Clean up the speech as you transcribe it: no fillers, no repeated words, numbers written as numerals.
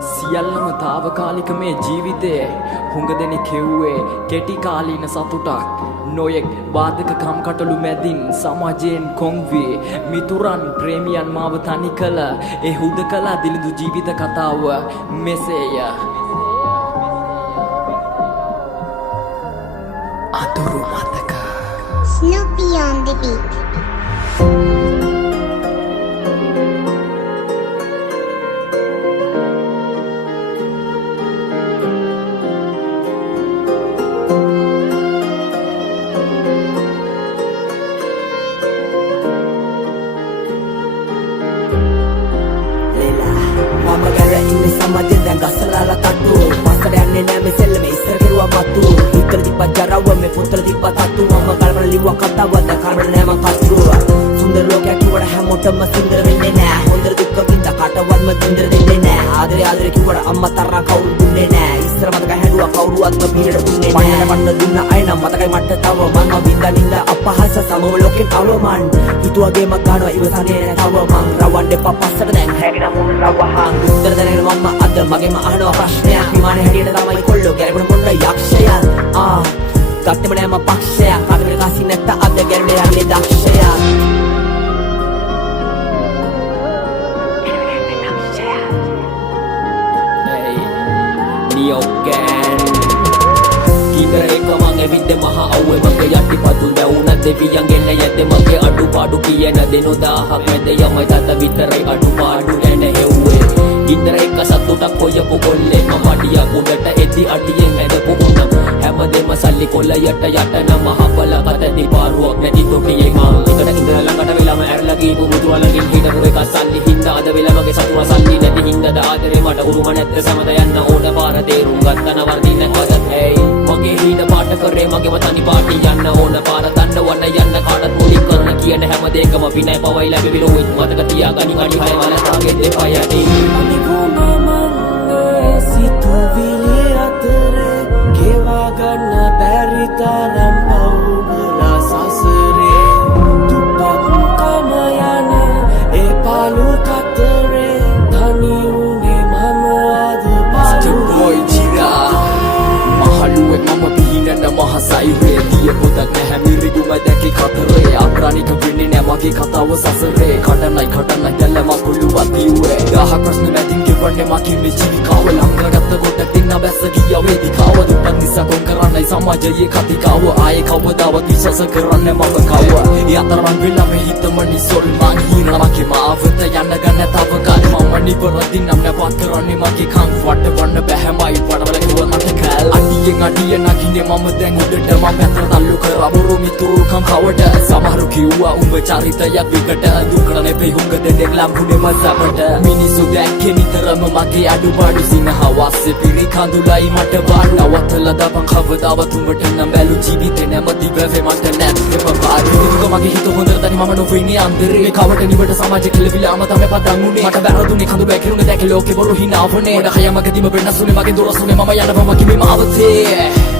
සියල්ලම තාවකාලික මේ ජීවිතේ හුඟ දෙනෙක් කෙව්වේ කෙටි කාලීන සතුටක් නොයෙක් බාධක කම්කටොළු මැදින් සමාජයෙන් කොංවී මිතුරන් ප්‍රේමියන් මාව තනි කළ ඒ හුදකලා දිලිඳු ජීවිත කතාව මෙසේය අතුරු මතක Snoopy on the beat. සමාජෙන් දැන් ගස්සලාලා තට්ටු පස්සට යන්නේ නෑ මේ සෙල්ලම ඉස්සර කෙරුවා මතු හිතර තිබ්බ ජරාව මේ පුතර තිබ්බ තට්ටු මම කල්පන ලිව්වා කතාව දැන් කර්මන නෑ මං කස්ටුව සුන්දර ලෝකයක් කිව්වට හැමෝටම සුන්දර වෙන්නේ නෑ හොඳ දුක්ක විඳ කටවත්ම දුන්දර දෙන්නේ නෑ ආදරේ කිව්වට අම්මා තරම් කවුරු දුන්නේ නෑ ඉස්සර මතක හැදුවා කවුරුවත්ම පිළිට දුන්නේ නෑ පන්න දුන්න අය නම් මතකයි මට තව මං විඳින්න අපහාස සමව ලෝකෙන් අවමන් හිතුවගේම ගන්නවා ඉවසන්නේ නෑ තව මං රවන්න එපා පස්සට දැන් හැගෙන මුන් රවහන් උත්තර දැනෙන මම අද මගේම අහනවා ප්‍රශ්නයක් විමානේ හැටියට තමයි කොල්ලෝ ගැලපෙන මොන්න යක්ෂයා ගත්තෙම නෑම පක්ෂයක් අදේ කාසි නැත්ත අද ගැලපෙන යන්නේ දක්ෂයා නියෝකෙන් කීතර එක මගේ විද්ද මහා අවුවේ මගේ යටිපතුල් දැවුන දෙවියන්ගෙන් යැද්ද මගේ අඩුපාඩු කියන දෙනු 1000ක් මැද යමයි තත විතරයි අඩුපාඩු නැන හෙව්වේ ඉන්දර එක සතුටක් කොයපු කොල්ලේ මම අඩියක් උඩට එදි අඩියෙන් ඇදපු උණම හැමදේම සල්ලි කොල්ලයට යට නම් මහබල කතදි පාරුවක් නැති තොටියේ මං එකට ඉඳලා ළඟට වෙලාම ඇරලා ගිහපු මුතුවලකින් හිටපු එක සල්ලි හින්දා අද වෙලා මගේ සතුව සල්ලි නැති හින්දාද ආදරේ මට උරුම නැත්ද සමත යන්න ඕන පාර තේරුම් ගත්තා නවර්දින හදත් hey මගේ හිණ පාට කරේ මගේම තනි පාටි යන්න ඕන පාර දන්න වන්න යන්න කාටත් මුලින් කරන කියන හැම දෙයකම විනය පවයි ලැබෙවි ලෝෙත් මතක තියාගනි අඩි 6 වලතාගේ දෙපා යටි සිතුවිලි අතරේ ගෙවා ගන්න බැරි තරම් පවුබලා සසරේ දුප්පත්කම යන ඒ පාළු කතරේ තනි වුණේ මම අද පාළුවේ මහලුවේ මම පිහිනන මහසයිවේ දිය පොතක් නැහැ මිරිගුම දැකේ කතරේ අග්‍රාණික වෙන්නේ නෑ මගේ කතාව සසරේ කටනයි දැල්ල මකුළුවත් දියුවේ 1000 ප්‍රශ්න මැදින් ගෙවන්නේ මගේ මේ ජීවිකාව ලංගගත්ත කොට දින්න බැස්ස ගිය වේදිකාව දුප්පත් නිසා කොන් කරන්නයි සමාජයේ කතිකාව ආයේ කවදාවත් විශ්වාස කරන්නේ මම කවව ඒ අතරමං වෙලා මේ හිතම නිසොල් මං හිරණ මගේ මාවත යන්න ගන්න තව කාලෙ මම නිවරදින් නම් නැපත් කරන්නේ මගේ කන් වටවන්න බැහැමයි වඩවල කිව්ව මට කැල් අඩියෙන් අඩිය නගින්නේ මම දැන් උඩට මම පැතර තල්ලු කරා බොරු මිතුරුකම් කවට සමහරු කිව්වා උඹ චරිතයක් විකට දුකට නෙපෙයි හුඟ දෙනෙක් ලම්බුනේ මසපට මිනිසු දැක්කේ නිතරම මගේ අඩුපාඩු සිනහවස්සේ පිරි කඳුලයි මට වාටවතලා දපන් කවදාවත් උඹට නම් බැලු ජීවිතේ නැමැති වැවේ මට නැත්නම් පාරු දුක මගේ හිත හොඳට තනි මම නොවෙන්නේ අන්දරේ මේ කවට නිවට සමාජ කෙලවිලාම තමයි පදන් උනේ මට වැරදුනේ කඳුල ඇකිරුනේ දැක ලෝකේ බොරු හිනාවනේ මට හයමකදීම වෙනසුනේ මගේ දොරසුනේ මම යනවා මගේ මේ මාවතේ